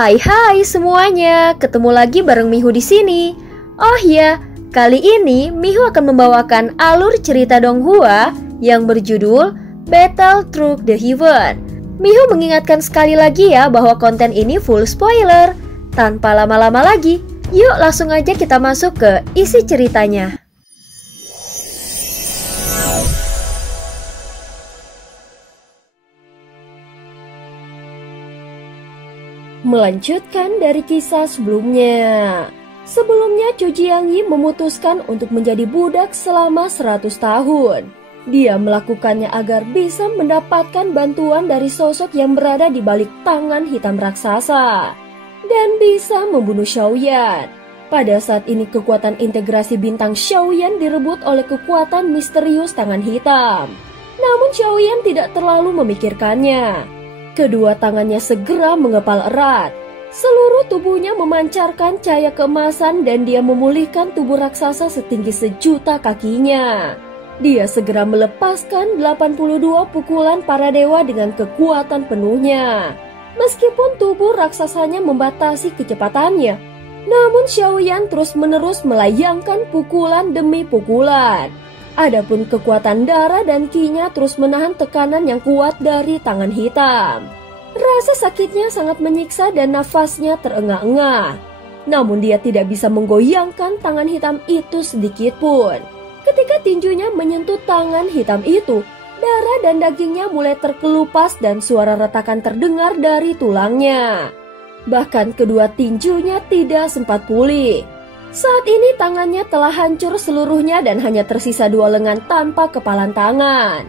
Hai semuanya, ketemu lagi bareng Mihu di sini. Oh ya, kali ini Mihu akan membawakan alur cerita Donghua yang berjudul Battle Through the Heaven. Mihu mengingatkan sekali lagi ya bahwa konten ini full spoiler. Tanpa lama-lama lagi, yuk langsung aja kita masuk ke isi ceritanya. Melanjutkan dari kisah sebelumnya. Sebelumnya Chu Jiangyi memutuskan untuk menjadi budak selama 100 tahun. Dia melakukannya agar bisa mendapatkan bantuan dari sosok yang berada di balik tangan hitam raksasa dan bisa membunuh Xiaoyan. Pada saat ini kekuatan integrasi bintang Xiaoyan direbut oleh kekuatan misterius tangan hitam. Namun Xiaoyan tidak terlalu memikirkannya. Kedua tangannya segera mengepal erat. Seluruh tubuhnya memancarkan cahaya keemasan dan dia memulihkan tubuh raksasa setinggi 1.000.000 kakinya. Dia segera melepaskan 82 pukulan para dewa dengan kekuatan penuhnya. Meskipun tubuh raksasanya membatasi kecepatannya, namun Xiaoyan terus-menerus melayangkan pukulan demi pukulan. Adapun kekuatan darah dan ki-nya terus menahan tekanan yang kuat dari tangan hitam. Rasa sakitnya sangat menyiksa dan nafasnya terengah-engah. Namun dia tidak bisa menggoyangkan tangan hitam itu sedikit pun. Ketika tinjunya menyentuh tangan hitam itu, darah dan dagingnya mulai terkelupas dan suara retakan terdengar dari tulangnya. Bahkan kedua tinjunya tidak sempat pulih. Saat ini tangannya telah hancur seluruhnya dan hanya tersisa 2 lengan tanpa kepalan tangan.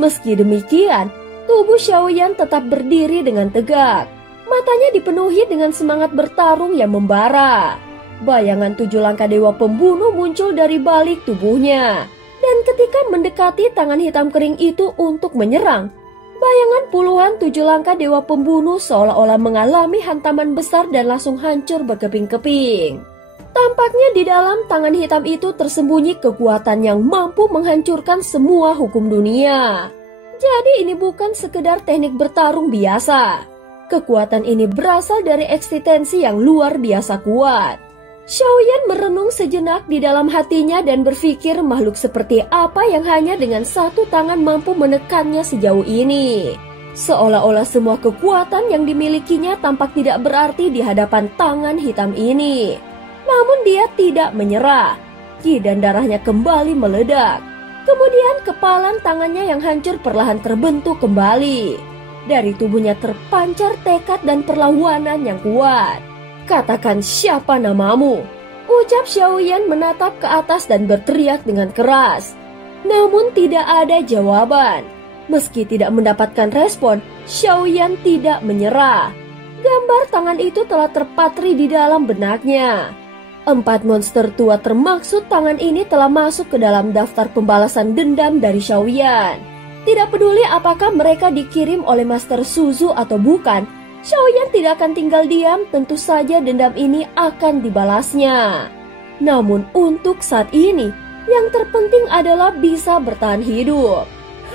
Meski demikian, tubuh Xiaoyan tetap berdiri dengan tegak. Matanya dipenuhi dengan semangat bertarung yang membara. Bayangan 7 langkah dewa pembunuh muncul dari balik tubuhnya. Dan ketika mendekati tangan hitam kering itu untuk menyerang, bayangan puluhan 7 langkah dewa pembunuh seolah-olah mengalami hantaman besar dan langsung hancur berkeping-keping. Tampaknya di dalam tangan hitam itu tersembunyi kekuatan yang mampu menghancurkan semua hukum dunia. Jadi ini bukan sekedar teknik bertarung biasa. Kekuatan ini berasal dari eksistensi yang luar biasa kuat. Xiaoyan merenung sejenak di dalam hatinya dan berpikir makhluk seperti apa yang hanya dengan 1 tangan mampu menekannya sejauh ini. Seolah-olah semua kekuatan yang dimilikinya tampak tidak berarti di hadapan tangan hitam ini. Namun dia tidak menyerah. Ki dan darahnya kembali meledak. Kemudian kepalan tangannya yang hancur perlahan terbentuk kembali. Dari tubuhnya terpancar tekad dan perlawanan yang kuat. Katakan siapa namamu? Ucap Xiaoyan menatap ke atas dan berteriak dengan keras. Namun tidak ada jawaban. Meski tidak mendapatkan respon, Xiaoyan tidak menyerah. Gambar tangan itu telah terpatri di dalam benaknya. 4 monster tua termaksud tangan ini telah masuk ke dalam daftar pembalasan dendam dari Xiaoyan. Tidak peduli apakah mereka dikirim oleh Master Suzu atau bukan, Xiaoyan tidak akan tinggal diam, tentu saja dendam ini akan dibalasnya. Namun untuk saat ini, yang terpenting adalah bisa bertahan hidup.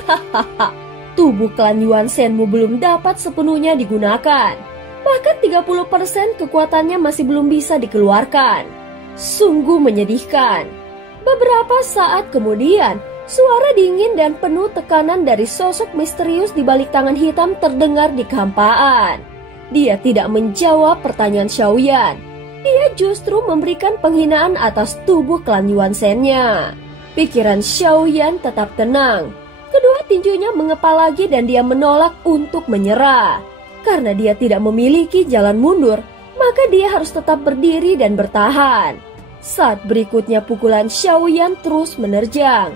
Hahaha, tubuh klan Yuan Shenmu belum dapat sepenuhnya digunakan. Bahkan 30% kekuatannya masih belum bisa dikeluarkan. Sungguh menyedihkan. Beberapa saat kemudian, suara dingin dan penuh tekanan dari sosok misterius di balik tangan hitam terdengar di kehampaan. Dia tidak menjawab pertanyaan Xiaoyan. Dia justru memberikan penghinaan atas tubuh klan Yuan Shen-nya. Pikiran Xiaoyan tetap tenang. Kedua tinjunya mengepal lagi dan dia menolak untuk menyerah. Karena dia tidak memiliki jalan mundur, maka dia harus tetap berdiri dan bertahan. Saat berikutnya pukulan Xiaoyan terus menerjang.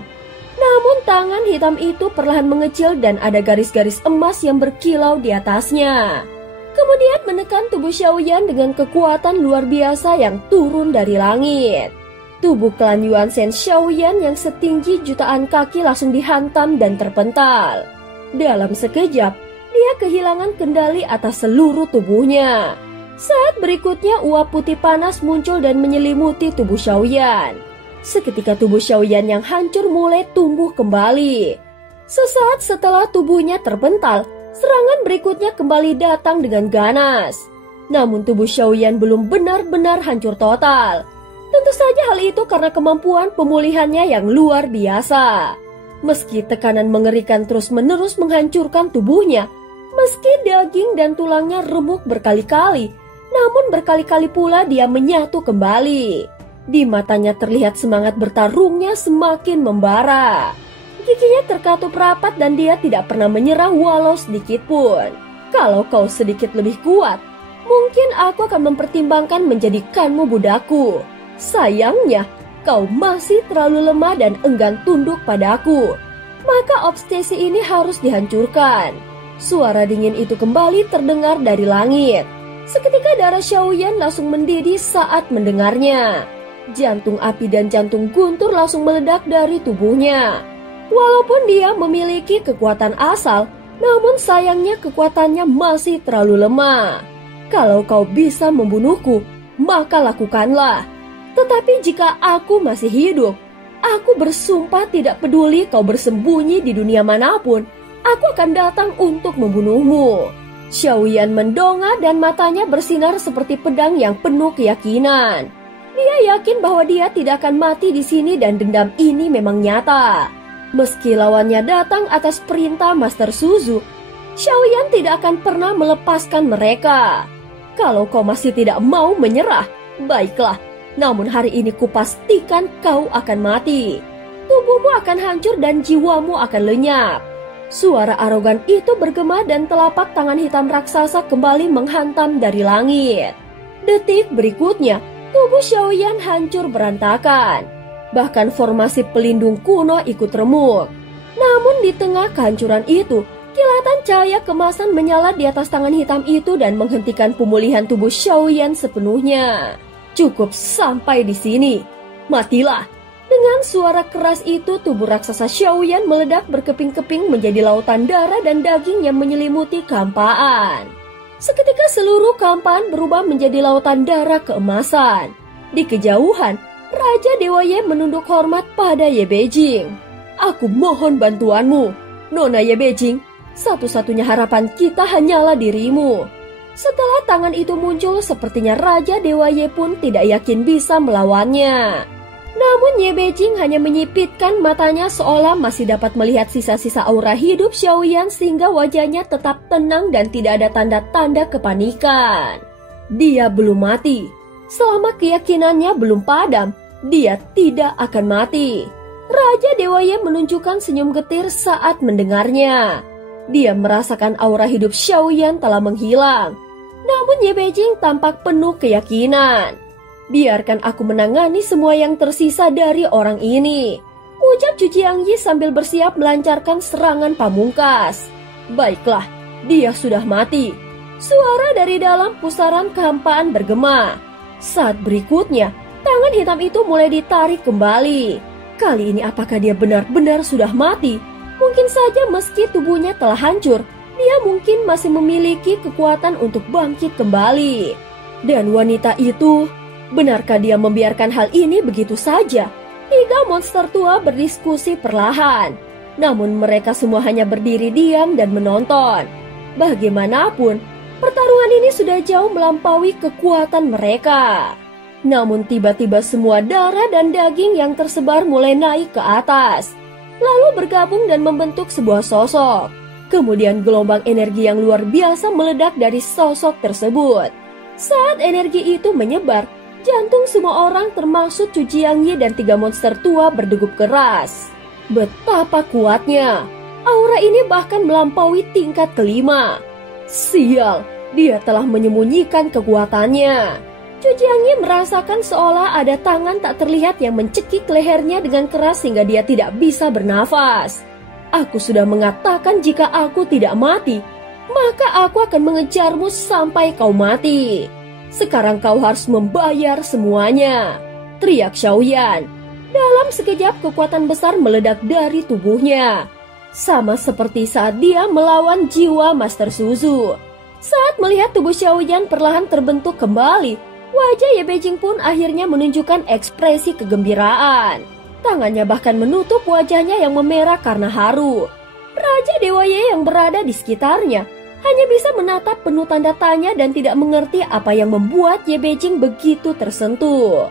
Namun tangan hitam itu perlahan mengecil dan ada garis-garis emas yang berkilau di atasnya. Kemudian menekan tubuh Xiaoyan dengan kekuatan luar biasa yang turun dari langit. Tubuh klan Yuan Shen Xiaoyan yang setinggi jutaan kaki langsung dihantam dan terpental. Dalam sekejap, dia kehilangan kendali atas seluruh tubuhnya. Saat berikutnya uap putih panas muncul dan menyelimuti tubuh Xiaoyan. Seketika tubuh Xiaoyan yang hancur mulai tumbuh kembali. Sesaat setelah tubuhnya terpental, serangan berikutnya kembali datang dengan ganas. Namun tubuh Xiaoyan belum benar-benar hancur total. Tentu saja hal itu karena kemampuan pemulihannya yang luar biasa. Meski tekanan mengerikan terus-menerus menghancurkan tubuhnya, meski daging dan tulangnya remuk berkali-kali, namun berkali-kali pula dia menyatu kembali. Di matanya terlihat semangat bertarungnya semakin membara. Giginya terkatup rapat dan dia tidak pernah menyerah walau sedikit pun. Kalau kau sedikit lebih kuat, mungkin aku akan mempertimbangkan menjadikanmu budakku. Sayangnya, kau masih terlalu lemah dan enggan tunduk padaku. Maka obsesi ini harus dihancurkan. Suara dingin itu kembali terdengar dari langit. Seketika darah Xiaoyan langsung mendidih saat mendengarnya. Jantung api dan jantung guntur langsung meledak dari tubuhnya. Walaupun dia memiliki kekuatan asal, namun sayangnya kekuatannya masih terlalu lemah. Kalau kau bisa membunuhku, maka lakukanlah. Tetapi jika aku masih hidup, aku bersumpah tidak peduli kau bersembunyi di dunia manapun, aku akan datang untuk membunuhmu. Xiaoyan mendongak dan matanya bersinar seperti pedang yang penuh keyakinan. Dia yakin bahwa dia tidak akan mati di sini dan dendam ini memang nyata. Meski lawannya datang atas perintah Master Suzu, Xiaoyan tidak akan pernah melepaskan mereka. Kalau kau masih tidak mau menyerah, baiklah. Namun hari ini kupastikan kau akan mati. Tubuhmu akan hancur dan jiwamu akan lenyap. Suara arogan itu bergema dan telapak tangan hitam raksasa kembali menghantam dari langit. Detik berikutnya, tubuh Xiaoyan hancur berantakan. Bahkan formasi pelindung kuno ikut remuk. Namun di tengah kehancuran itu, kilatan cahaya kemasan menyala di atas tangan hitam itu dan menghentikan pemulihan tubuh Xiaoyan sepenuhnya. Cukup sampai di sini. Matilah. Dengan suara keras itu, tubuh raksasa Xiaoyan meledak berkeping-keping menjadi lautan darah dan daging yang menyelimuti kehampaan. Seketika seluruh kehampaan berubah menjadi lautan darah keemasan. Di kejauhan, Raja Dewa Ye menunduk hormat pada Ye Beijing. Aku mohon bantuanmu, Nona Ye Beijing. Satu-satunya harapan kita hanyalah dirimu. Setelah tangan itu muncul, sepertinya Raja Dewa Ye pun tidak yakin bisa melawannya. Namun Ye Beijing hanya menyipitkan matanya seolah masih dapat melihat sisa-sisa aura hidup Xiaoyan sehingga wajahnya tetap tenang dan tidak ada tanda-tanda kepanikan. Dia belum mati. Selama keyakinannya belum padam, dia tidak akan mati. Raja Dewa Ye menunjukkan senyum getir saat mendengarnya. Dia merasakan aura hidup Xiaoyan telah menghilang. Namun Ye Beijing tampak penuh keyakinan. Biarkan aku menangani semua yang tersisa dari orang ini, ucap Zhu Jiangyi sambil bersiap melancarkan serangan pamungkas. Baiklah, dia sudah mati. Suara dari dalam pusaran kehampaan bergema. Saat berikutnya, tangan hitam itu mulai ditarik kembali. Kali ini apakah dia benar-benar sudah mati? Mungkin saja meski tubuhnya telah hancur, dia mungkin masih memiliki kekuatan untuk bangkit kembali. Dan wanita itu, benarkah dia membiarkan hal ini begitu saja? Tiga monster tua berdiskusi perlahan. Namun mereka semua hanya berdiri diam dan menonton. Bagaimanapun, pertarungan ini sudah jauh melampaui kekuatan mereka. Namun tiba-tiba semua darah dan daging yang tersebar mulai naik ke atas, lalu bergabung dan membentuk sebuah sosok. Kemudian gelombang energi yang luar biasa meledak dari sosok tersebut. Saat energi itu menyebar, jantung semua orang termasuk Zhu Jiangyi dan tiga monster tua berdegup keras. Betapa kuatnya! Aura ini bahkan melampaui tingkat kelima. Sial, dia telah menyembunyikan kekuatannya. Zhu Jiangyi merasakan seolah ada tangan tak terlihat yang mencekik lehernya dengan keras sehingga dia tidak bisa bernafas. Aku sudah mengatakan jika aku tidak mati, maka aku akan mengejarmu sampai kau mati. Sekarang kau harus membayar semuanya, teriak Xiaoyan. Dalam sekejap kekuatan besar meledak dari tubuhnya, sama seperti saat dia melawan jiwa Master Suzu. Saat melihat tubuh Xiaoyan perlahan terbentuk kembali, wajah Ye Beijing pun akhirnya menunjukkan ekspresi kegembiraan. Tangannya bahkan menutup wajahnya yang memerah karena haru. Raja Dewa Ye yang berada di sekitarnya hanya bisa menatap penuh tanda tanya dan tidak mengerti apa yang membuat Ye Beijing begitu tersentuh.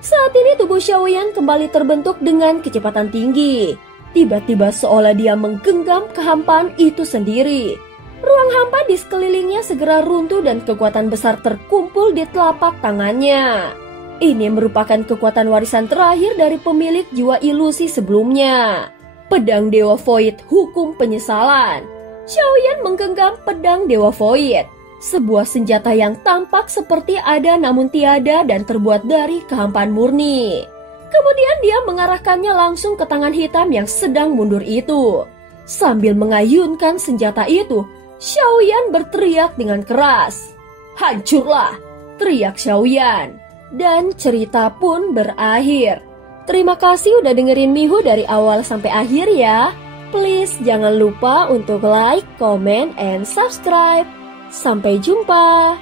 Saat ini tubuh Xiaoyan kembali terbentuk dengan kecepatan tinggi. Tiba-tiba seolah dia menggenggam kehampaan itu sendiri. Ruang hampa di sekelilingnya segera runtuh dan kekuatan besar terkumpul di telapak tangannya. Ini merupakan kekuatan warisan terakhir dari pemilik jiwa ilusi sebelumnya. Pedang Dewa Void, hukum penyesalan. Xiaoyan menggenggam pedang Dewa Void, sebuah senjata yang tampak seperti ada namun tiada dan terbuat dari kehampaan murni. Kemudian dia mengarahkannya langsung ke tangan hitam yang sedang mundur itu. Sambil mengayunkan senjata itu, Xiaoyan berteriak dengan keras. "Hancurlah!" teriak Xiaoyan. Dan cerita pun berakhir. Terima kasih udah dengerin Mihu dari awal sampai akhir ya. Please jangan lupa untuk like, comment, and subscribe. Sampai jumpa.